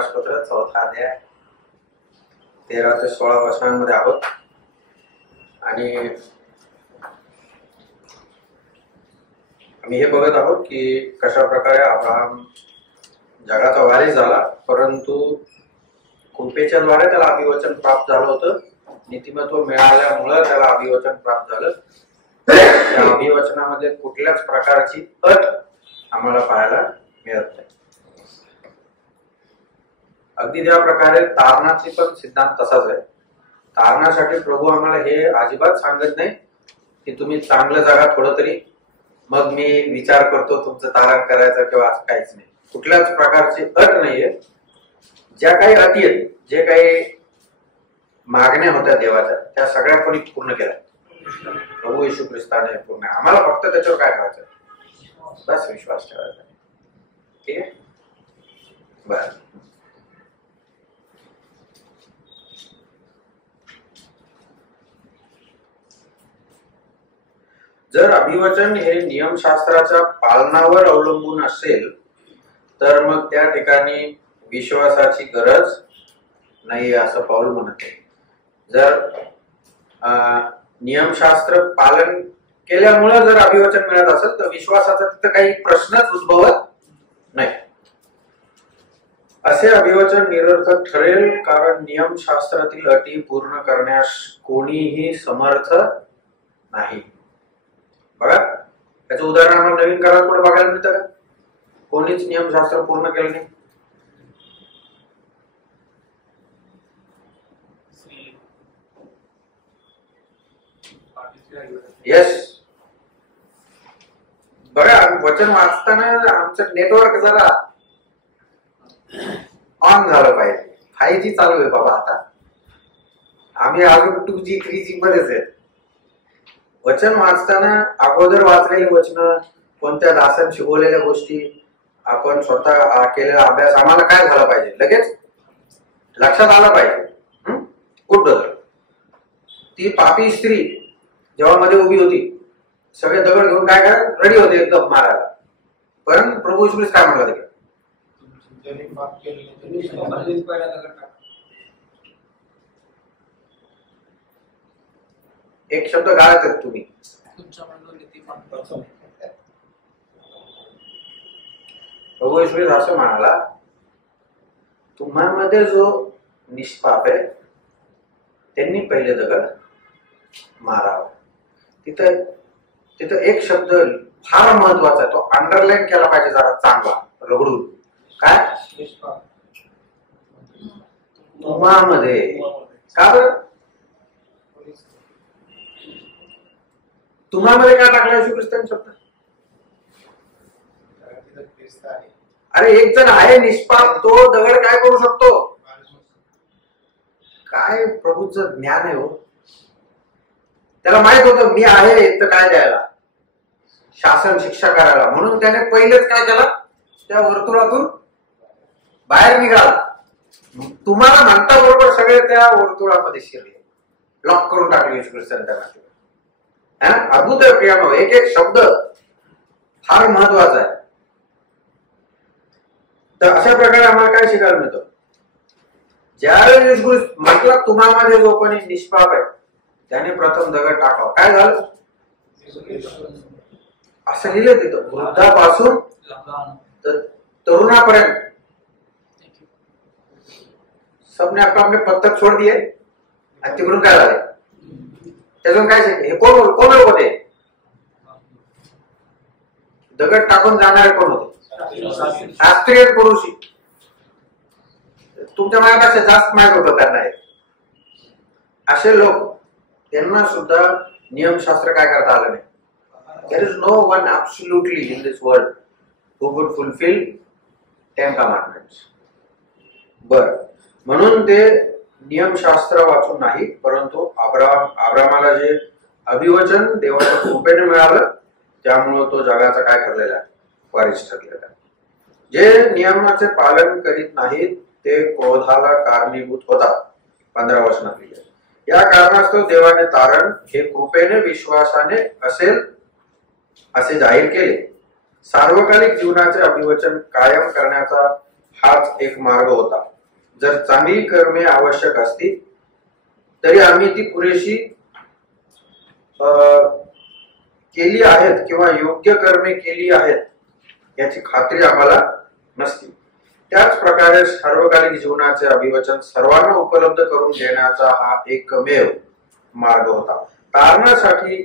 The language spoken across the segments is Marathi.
प्रकाशपत्र 4था अध्याय 13 ते 16 वचनांमध्ये आहोत आणि आम्ही हे बघत आहोत की कशा प्रकारे अब्राहम जगाचा वारीस झाला, परंतु कृपेच्या द्वारे त्याला अभिवचन प्राप्त झालं होतं. नीतिमत्व मिळाल्यामुळे त्याला अभिवचन प्राप्त झालं. त्या अभिवचनामध्ये कुठल्याच प्रकारची अट आम्हाला पाहायला मिळत नाही. अगदी ज्या प्रकारे तारणाची पण सिद्धांत तसाच आहे. तारणासाठी प्रभू आम्हाला हे अजिबात सांगत नाही की तुम्ही चांगलं जगा थोडं तरी, मग मी विचार करतो तुमचं तारण करायचं किंवा असं काहीच नाही. कुठल्याच प्रकारची अट नाहीये. ज्या काही अटी आहेत, जे काही मागण्या होत्या देवाच्या, त्या सगळ्या कोणी पूर्ण केल्या. प्रभू येशू ख्रिस्ताने पूर्ण. आम्हाला फक्त त्याच्यावर काय करायचं, बस विश्वास ठेवायचा. ठीक आहे, बर. जर अभिवचन हे नियमशास्त्राच्या पालनावर अवलंबून असेल तर मग त्या ठिकाणी विश्वासाची गरज नाही असं पाऊल म्हणत आहे. जर नियमशास्त्र पालन केल्यामुळे जर अभिवचन मिळत असेल तर विश्वासाचा तिथं काही प्रश्नच उद्भवत नाही. असे अभिवचन निरर्थक ठरेल, कारण नियमशास्त्रातील अटी पूर्ण करण्यास कोणीही समर्थ नाही. बघा, त्याचं उदाहरण आम्हाला नवीन करारात पुढे बघायला मिळतं का? कोणीच नियमशास्त्र पूर्ण केलं नाही. येस, बघा, वचन वाचताना आमचं नेटवर्क जरा ऑन झालं पाहिजे. 5G चालू आहे बाबा आता. आम्ही अजून 2G 3G मध्येच आहे. वचन वाचताना अगोदर वाचलेली वचन, कोणत्या दासन शिकवलेल्या गोष्टी, आपण स्वतः केलेला अभ्यास आम्हाला काय झाला पाहिजे, लगेच लक्षात आला पाहिजे. कुठं ती पापी स्त्री जेव्हा मध्ये उभी होती, सगळे दगड घेऊन काय करा रेडी होते एकदम मारायला, पण प्रभू येशू ख्रिस्त काय म्हणला तिकडे, एक शब्द गाळत आहेत तुम्ही. प्रभू येशू ख्रिस्त असं म्हणाला, तुम्हामध्ये जो निष्पाप आहे त्यांनी पहिले दगड मारावा. तिथं एक शब्द फार महत्वाचा आहे, तो अंडरलाईन केला पाहिजे जरा चांगला रगडून. काय? तुम्हामध्ये. का बरं तुम्हामध्ये काय टाकला येशू ख्रिस्ताने शब्द? अरे एक जण आहे निष्पाप, तो दगड काय करू शकतो? काय प्रभूचं ज्ञान आहे हो. त्याला माहित होतं मी आहे तर काय द्यायला, शासन शिक्षा करायला, म्हणून त्याने पहिलेच काय केला, त्या वर्तुळातून बाहेर निघाला. तुम्हाला म्हणता बरोबर सगळे त्या वर्तुळामध्ये शिरले, लॉक करून टाकले येशू ख्रिस्ताने त्या गोष्टी. अद्भुत आहे प्रियानो, एक एक शब्द फार महत्वाचा आहे. तर अशा प्रकारे आम्हाला काय शिकायला मिळतं, ज्यावेळेस येशू ख्रिस्त म्हटलं तुम्हामध्ये जो कोणी निष्पाप आहे त्याने प्रथम दगड टाकावा, काय झालं असं लिहिलं तिथं. वृद्धापासून तरुणापर्यंत सबने आपले पत्थर छोड दिए. आणि तिकडून काय झालं, त्यातून काय शिकले, हे कोण लोक होते, दगड टाकून जाणारे कोण होते, शास्त्रीय पुरुष. तुमच्या माझ्यापेक्षा जास्त माहित होतं त्यांना. असे लोक, त्यांना सुद्धा नियमशास्त्र काय करता आलं नाही. There is no one absolutely in this world who would fulfil 10 commandments. बर, म्हणून ते नियमशास्त्र वाचून नाही, परंतु अब्रामाला जे अभिवचन देवाच्या कृपेने मिळालं त्यामुळे तो जगाचा काय ठरलेला आहे, वारीस ठरलेला आहे. जे नियमाचे पालन करीत नाहीत ते क्रोधाला कारणीभूत होतात. 15 वचनात लिहिले. या कारणास्तव देवाने तारण हे कृपेने विश्वासाने असेल असे जाहीर केले. सार्वकालिक जीवनाचे अभिवचन कायम करण्याचा हाच एक मार्ग होता. जर चांगली कर्मे आवश्यक असतील तरी आम्ही ती पुरेशी केली आहेत किंवा योग्य कर्मे केली आहेत याची खात्री आम्हाला नसते. त्याच प्रकारे सार्वकालिक जीवनाचे अभिवचन सर्वांना उपलब्ध करून देण्याचा हा एकमेव मार्ग होता. तारणासाठी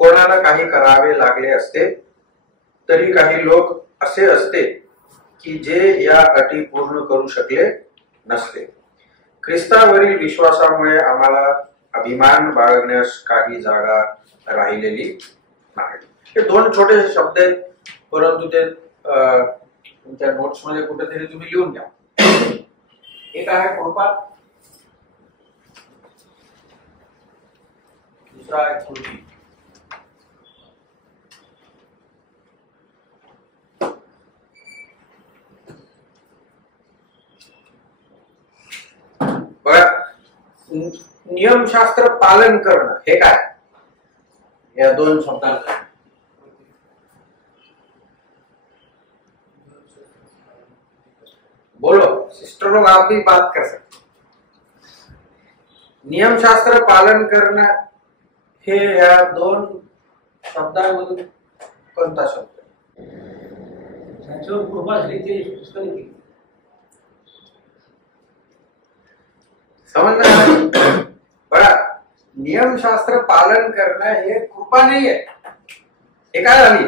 कोणाला काही करावे लागले असते तरी काही लोक असे असते की जे या अटी पूर्ण करू शकले नसते. ख्रिस्तावरील विश्वासामुळे आम्हाला अभिमान बाळगण्यास काही जागा राहिलेली नाही. हे दोन छोटे शब्द आहेत, परंतु ते तुमच्या नोट्स मध्ये कुठेतरी तुम्ही लिहून घ्या. एक आहे कृपा, दुसरा आहे कृती. बघा, नियमशास्त्र पालन करणं हे काय, या दोन शब्दांचा बोलो सिस्टर लोग, आप भी बात कर सकते. नियमशास्त्र पालन करणं हे या दोन शब्दांमधून कोणता शब्द ज्याच्यावर कृपा झाली ते पुस्तकाने केली. समजलं? बघा, नियमशास्त्र पालन करणं हे कृपा नाहीये. हे काय झाली?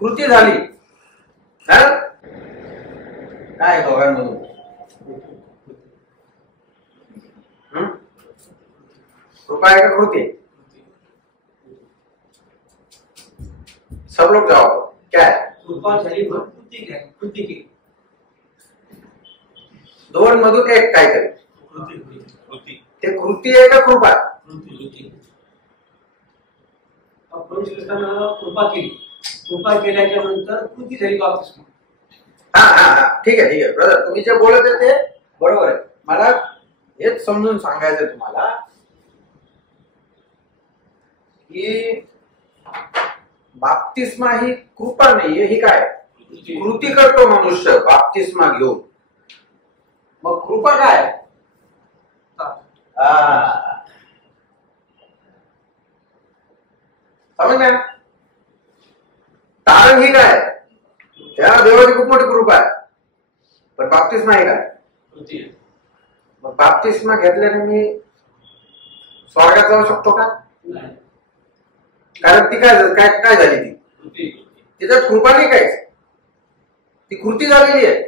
कृती झाली. काय दोघांमधून कृपा आहे का कृती? सब लोग जाओ. क्या है? कृपा झाली मग कृती काय? कृती केली. दोन मधून एक काहीतरी. ते कृती आहे का कृपा? कृपा केली. कृपा केल्याच्या नंतर कृती झाली बाबतीत. हा ठीक आहे ब्रदर, तुम्ही जे बोलत आहे ते बरोबर आहे. मला हेच समजून सांगायचंय तुम्हाला की बाप्तिस्मा ही कृपा नाहीये, ही काय कृती करतो मनुष्य बाप्तिस्मा घेऊन. मग कृपा काय? समजल्या? तारण ही काय? त्या देवाची खूप मोठी कृपा आहे. पण बाप्तिस्मा आहे काय? मग बाप्तिस्मा घेतल्याने मी स्वर्गात जाऊ शकतो का? कारण ती काय झाली? ती तिच्यात कृपा नाही, काय ती कृती झालेली आहे.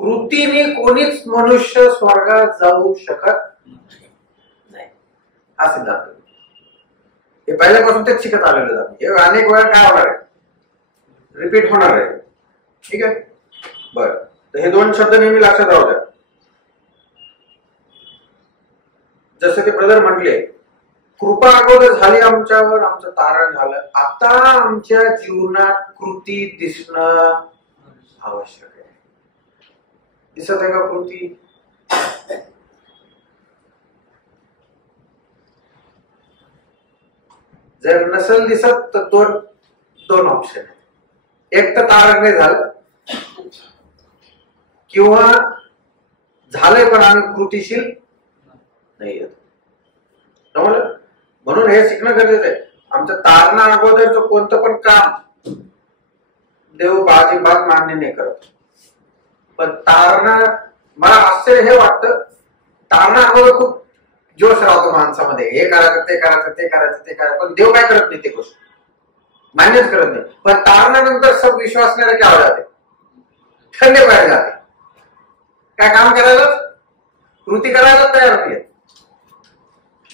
कृतीने कोणीच मनुष्य स्वर्गात जाऊ शकत नाही, हा सिद्धांत. हे पहिल्यापासून तेच शिकत आलेलं जातं. हे अनेक वेळा काय होणार आहे? रिपीट होणार आहे. ठीक आहे, बर. तर हे दोन शब्द नेहमी लक्षात राहू द्या. जसं ते ब्रदर म्हटले, कृपा अगोदर झाली आमच्यावर, आमचं तारण झालं. आता आमच्या जीवनात कृती दिसणं आवश्यक आहे. दिसत आहे का कृती? जर नसेल दिसत तर दोन ऑप्शन आहेत. एक तर तारण नाही झालं, किंवा झालंय पण आम्ही कृतीशील नाही. म्हणून हे शिकणं गरजेचं आहे. आमच्या तारणा अगोदरचं कोणतं पण काम देव अजिबात मान्य नाही करत. पण तारणा, मला आश्चर्य हे वाटतं, तारणा अगोदर खूप जोश राहतो माणसामध्ये, हे करायचं ते करायचं ते करायचं ते करायचं. पण देव काय करत नाही, ते गोष्ट मान्यच करत नाही. पण तारणानंतर सब विश्वास नाही क्या हो जाते, थंडे पडायला जाते. काय काम करायला, कृती करायला तयार होते.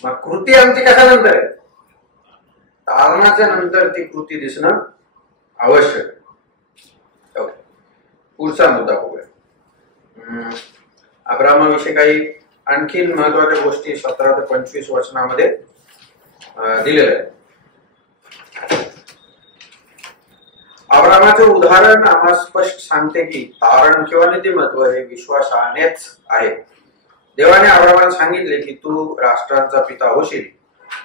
मग कृती आमची कशानंतर आहे? तारणाच्या नंतर ती कृती दिसणं आवश्यक. ओके, पुढचा मुद्दा बघूया. अब्रामाविषयी काही आणखीन महत्वाच्या गोष्टी 17 ते 25 वचनामध्ये दिलेल्या आहेत. अब्रामाचे उदाहरण आम्हाला स्पष्ट सांगते की तारण किंवा नीतिमत्व हे विश्वासानेच आहे. देवाने अब्रामाला सांगितले की तू राष्ट्रांचा पिता होशील.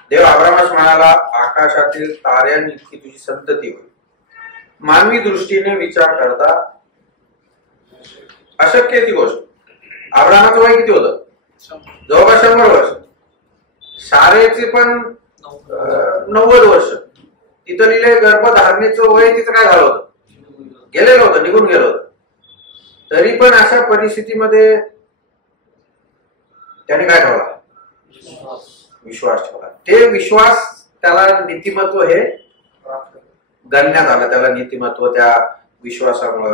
देव अब्रामास म्हणाला, आकाशातील ताऱ्यांइतकी तुझी संतती होईल. मानवी दृष्टीने विचार करता अशक्य आहे ती गोष्ट. अब्राहमाचं वय किती होतं? जवळपास 100 वर्ष. सारेचे पण 90 वर्ष. तिथं लिहिले गर्भधारणेचं वय तिचं काय झालं होतं? गेलेलं होतं, निघून गेलं होतं. तरी पण अशा परिस्थितीमध्ये त्याने काय ठेवला? विश्वास ठेवला. ते विश्वास त्याला नीतिमत्व हे गणण्यात आलं. त्याला नीतिमत्व त्या विश्वासामुळे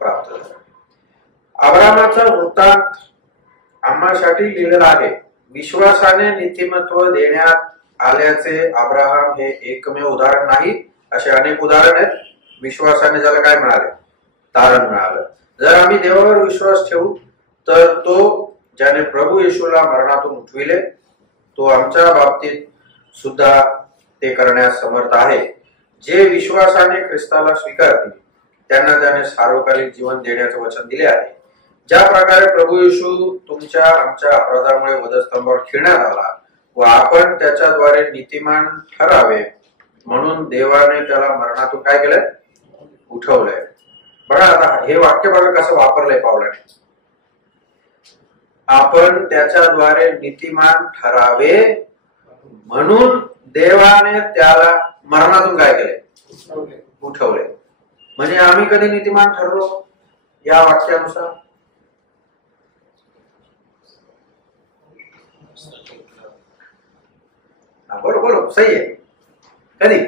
प्राप्त झालं. अब्राहमाचा वृत्तांत आम्हासाठी लिहिलेला आहे. विश्वासाने नीतिमत्व देण्यात आल्याचे अब्राहम हे एकमेव उदाहरण नाही, असे अनेक उदाहरण आहेत. विश्वासाने ज्याला काय मिळाले? तारण मिळालं. जर आम्ही देवावर विश्वास ठेवू तर तो ज्याने प्रभू येशूला मरणातून उठविले तो आमच्या बाबतीत सुद्धा ते करण्यास समर्थ आहे. जे विश्वासाने ख्रिस्ताला स्वीकारतील त्यांना त्याने सार्वकालिक जीवन देण्याचे वचन दिले आहे. ज्या प्रकारे प्रभू येशू तुमच्या आमच्या अपराधामुळे वधस्तंभावर खिळण्यात आला व आपण त्याच्याद्वारे नीतिमान ठरावे म्हणून देवाने त्याला मरणातून काय केलंय? उठवलंय. बघा आता हे वाक्य बघा कसं वापरलंय पावलाने. आपण त्याच्याद्वारे नीतिमान ठरावे म्हणून देवाने त्याला मरणातून काय केलंय? उठवले. म्हणजे आम्ही कधी नीतिमान ठरलो या वाक्यानुसार? बोलो बोलो, सही आहे. कधी?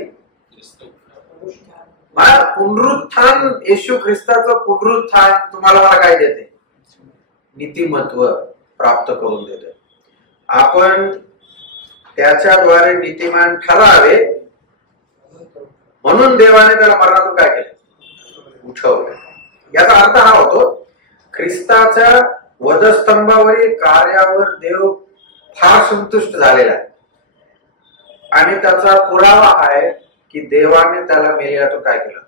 पुनरुत्थान, येशू ख्रिस्ताचं पुनरुत्थान तुम्हाला मला काय देते? नीतिमत्व प्राप्त करून देते. आपण त्याच्याद्वारे नीतिमान ठरावे म्हणून देवाने त्याला मरणातून काय केलं? उठवलं. याचा अर्थ हा होतो ख्रिस्ताच्या वधस्तंभावरील कार्यावर देव फार संतुष्ट झालेला आहे आणि त्याचा पुरावा आहे की देवाने त्याला मेल्यातून काय केलं.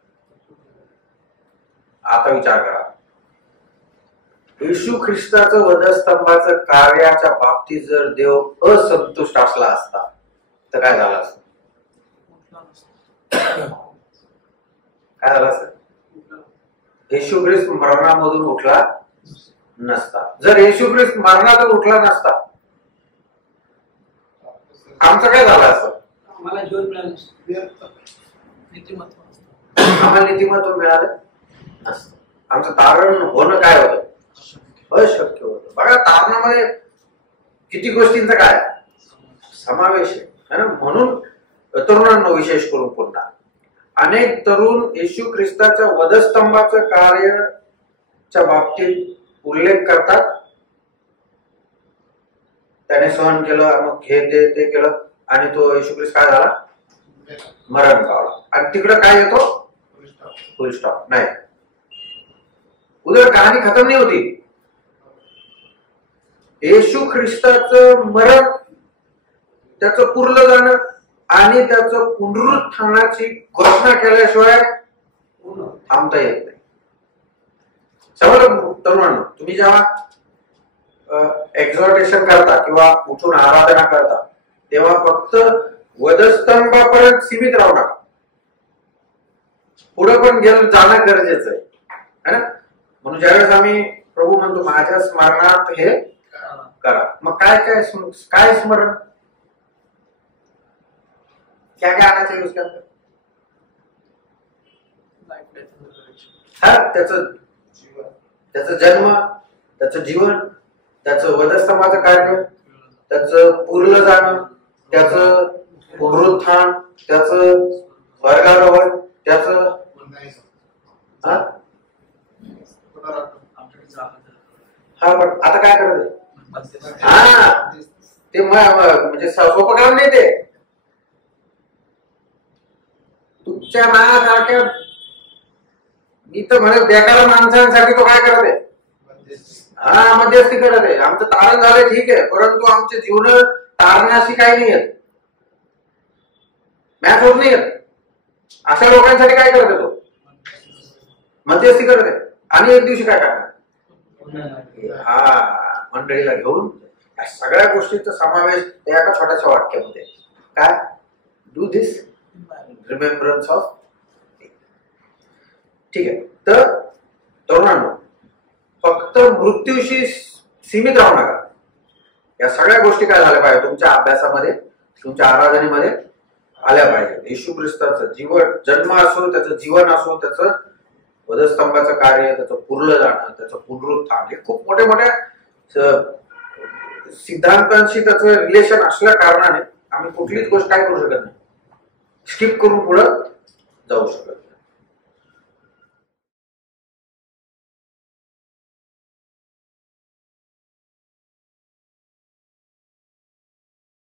आता विचार करा, येशू ख्रिस्ताचं वधस्तंभाचं कार्याच्या बाबतीत जर देव असंतुष्ट असला असता तर काय झालं असतं? काय झालं असतं? येशू ख्रिस्त मरणामधून उठला नसता. जर येशू ख्रिस्त मरणातून उठला नसता आमचं काय झालं असतं? आम्हाला जीवन मिळालं आम्हाला नीतिमत्व मिळालं नसतं. आमचं तारण होणं काय होतं? अशक्य होतं. बघा तारणामध्ये किती गोष्टींचा काय समावेश आहे ना. म्हणून तरुणांना विशेष करून पुन्हा अनेक तरुण येशू ख्रिस्ताच्या वधस्तंभाचं कार्याच्या बाबतीत उल्लेख करतात. त्याने सहन केलं, मग हे ते केलं आणि तो येशू ख्रिस्त काय झाला? मरण पावला. आणि तिकडं काय येतो? फुल स्टॉप. नाही, उद्या कहाणी खतम नाही होती. येशू ख्रिस्ताचं मरण, त्याचं पुरलं जाणं आणि त्याचं पुनरुत्थानाची घोषणा केल्याशिवाय थांबता येत नाही. समजलं तरुणांनो? तुम्ही जेव्हा एक्झॉर्टेशन करता किंवा उठून आराधना करता तेव्हा फक्त वधस्तंभापर्यंत सीमित राहू नका. पुढे पण गेलं जाणं गरजेचं आहे ना. म्हणून ज्यावेळेस आम्ही प्रभू म्हणतो माझ्या स्मरणात हे करा, मग काय काय काय स्मरण, क्या क्या आना चाहिए उसके अंदर? त्याचं जन्म, त्याचं जीवन, त्याचं वधस्तंभाचं कार्य, त्याचं पुरलं जाणं, त्याचं पुनरुत्थान, त्याचं स्वर्गारोहण, त्याचं हा. पण आता काय करायचं? हा, ते म्हणजे सोपं काम नाही. ते तुमच्या माझ्यासारख्या मी तर म्हणत बेकार माणसांसाठी तो काय करत आहे? हा, मध्यस्थी करत आहे. आमचं तारण झालंय ठीक आहे, परंतु आमचे जीवन तारणाशी काही नाही आहेत, मॅच होत नाही. अशा लोकांसाठी काय करत आहे तो? मध्यस्थी करत आहे. आणि एक दिवशी काय करणार? हा, मंडळीला घेऊन या सगळ्या गोष्टींचा समावेश एका छोट्याशा वाक्यामध्ये. काय? Do this remembrance of. ठीक आहे. तर तरुणांनो, फक्त मृत्यूशी सीमित राहू नका. या सगळ्या गोष्टी काय झाल्या पाहिजे तुमच्या अभ्यासामध्ये, तुमच्या आराधनेमध्ये आल्या पाहिजेत. येशू ख्रिस्ताचं जीवन, जन्म असो, त्याचं जीवन असो, त्याचं वधस्तंभाचं कार्य, त्याचं पुरलं जाणं, त्याचं पुनरुत्थान, हे खूप मोठ्या मोठ्या सिद्धांतांशी त्याचं रिलेशन असल्या कारणाने आम्ही कुठलीच गोष्ट काय करू शकत नाही, स्किप करून पुढे जाऊ शकत.